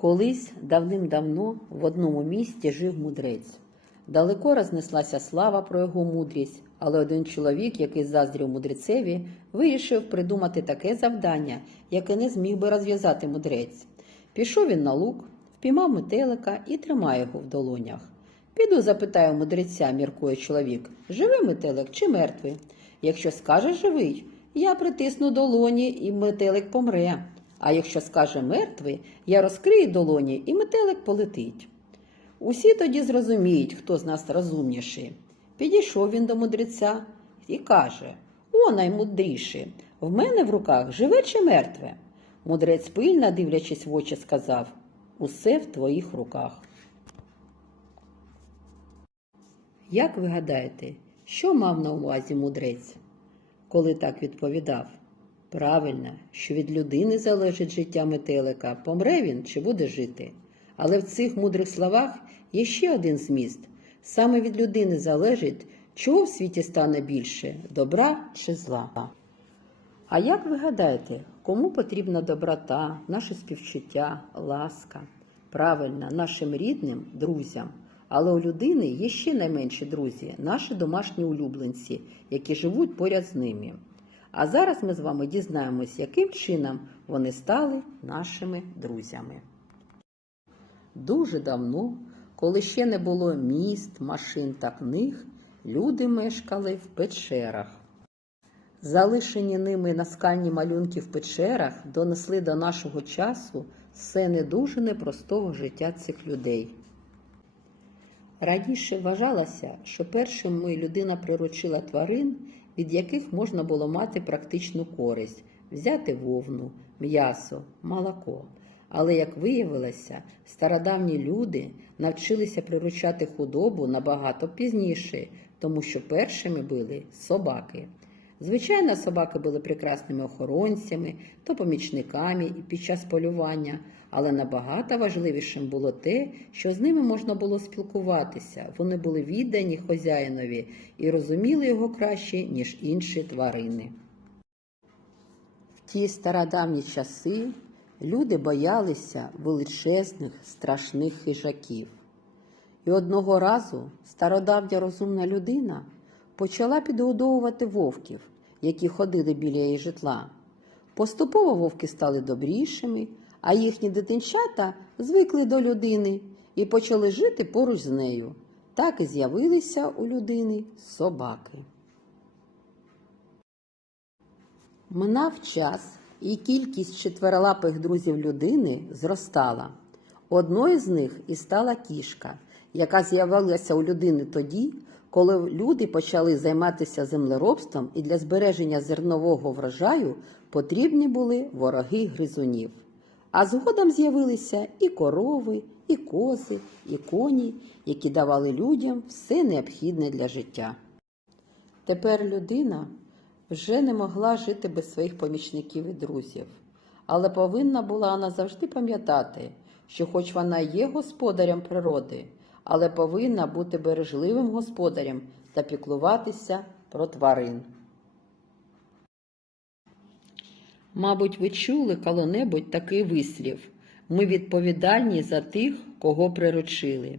Колись давним-давно в одному місті жив мудрець. Далеко рознеслася слава про його мудрість, але один чоловік, який заздрів мудрецеві, вирішив придумати таке завдання, яке не зміг би розв'язати мудрець. Пішов він на лук, впіймав метелика і тримає його в долонях. Піду запитаю мудреця, міркує чоловік, живий метелик чи мертвий? Якщо скаже живий, я притисну долоні і метелик помре. А якщо скаже мертвий, я розкрию долоні і метелик полетить. Усі тоді зрозуміють, хто з нас розумніший. Підійшов він до мудреця і каже: О, наймудріший, в мене в руках живе чи мертве? Мудрець пильно, дивлячись в очі, сказав: Усе в твоїх руках. Як ви гадаєте, що мав на увазі мудрець, коли так відповідав? Правильно, що від людини залежить життя метелика, помре він чи буде жити. Але в цих мудрих словах є ще один зміст. Саме від людини залежить, чого в світі стане більше добра чи зла. А як ви гадаєте, кому потрібна доброта, наше співчуття, ласка? Правильно, нашим рідним, друзям. Але у людини є ще найменші друзі, наші домашні улюбленці, які живуть поряд з ними. А зараз ми з вами дізнаємось, яким чином вони стали нашими друзями. Дуже давно, коли ще не було міст, машин та книг, люди мешкали в печерах. Залишені ними наскальні малюнки в печерах донесли до нашого часу все не дуже непростого життя цих людей. Раніше вважалося, що першими людина приручила тварин, від яких можна було мати практичну користь взяти вовну, м'ясо, молоко. Але, як виявилося, стародавні люди навчилися приручати худобу набагато пізніше, тому що першими були собаки. Звичайно, собаки були прекрасними охоронцями та помічниками під час полювання, але набагато важливішим було те, що з ними можна було спілкуватися. Вони були віддані хазяїнові і розуміли його краще, ніж інші тварини. В ті стародавні часи люди боялися величезних страшних хижаків. І одного разу стародавня розумна людина почала підгодовувати вовків, які ходили біля її житла. Поступово вовки стали добрішими, а їхні дитинчата звикли до людини і почали жити поруч з нею. Так і з'явилися у людини собаки. Минав час, і кількість четверолапих друзів людини зростала. Одною з них і стала кішка, яка з'явилася у людини тоді, коли люди почали займатися землеробством і для збереження зернового врожаю потрібні були вороги гризунів. А згодом з'явилися і корови, і кози, і коні, які давали людям все необхідне для життя. Тепер людина вже не могла жити без своїх помічників і друзів, але повинна була вона завжди пам'ятати, що, хоч вона є господарем природи, але повинна бути бережливим господарем та піклуватися про тварин. Мабуть, ви чули коли-небудь такий вислів ми відповідальні за тих, кого приручили.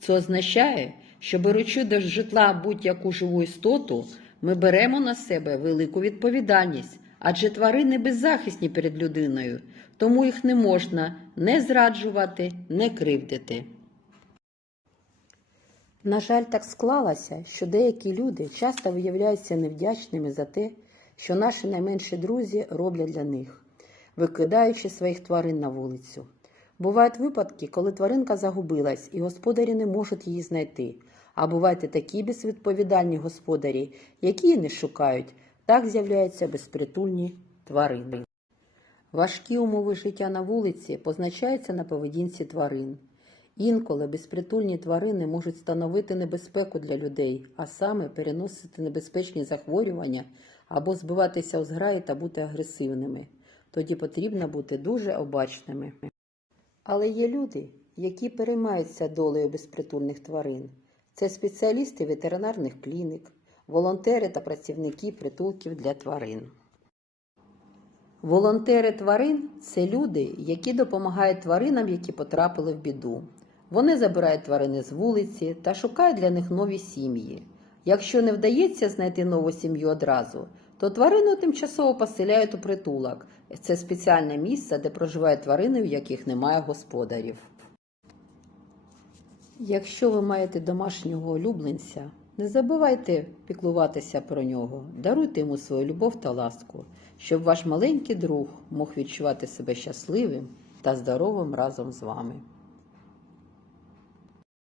Це означає, що беручи до житла будь-яку живу істоту, ми беремо на себе велику відповідальність, адже тварини беззахисні перед людиною, тому їх не можна не зраджувати, не кривдити. На жаль, так склалося, що деякі люди часто виявляються невдячними за те, що наші найменші друзі роблять для них, викидаючи своїх тварин на вулицю. Бувають випадки, коли тваринка загубилась і господарі не можуть її знайти. А бувають і такі безвідповідальні господарі, які не шукають, так з'являються безпритульні тварини. Важкі умови життя на вулиці позначаються на поведінці тварин. Інколи безпритульні тварини можуть становити небезпеку для людей, а саме переносити небезпечні захворювання або збиватися у зграї та бути агресивними. Тоді потрібно бути дуже обачними. Але є люди, які переймаються долею безпритульних тварин. Це спеціалісти ветеринарних клінік, волонтери та працівники притулків для тварин. Волонтери тварин це люди, які допомагають тваринам, які потрапили в біду. Вони забирають тварини з вулиці та шукають для них нові сім'ї. Якщо не вдається знайти нову сім'ю одразу, то тварину тимчасово поселяють у притулок. Це спеціальне місце, де проживають тварини, в яких немає господарів. Якщо ви маєте домашнього улюбленця, не забувайте піклуватися про нього, даруйте йому свою любов та ласку, щоб ваш маленький друг мог відчувати себе щасливим та здоровим разом з вами.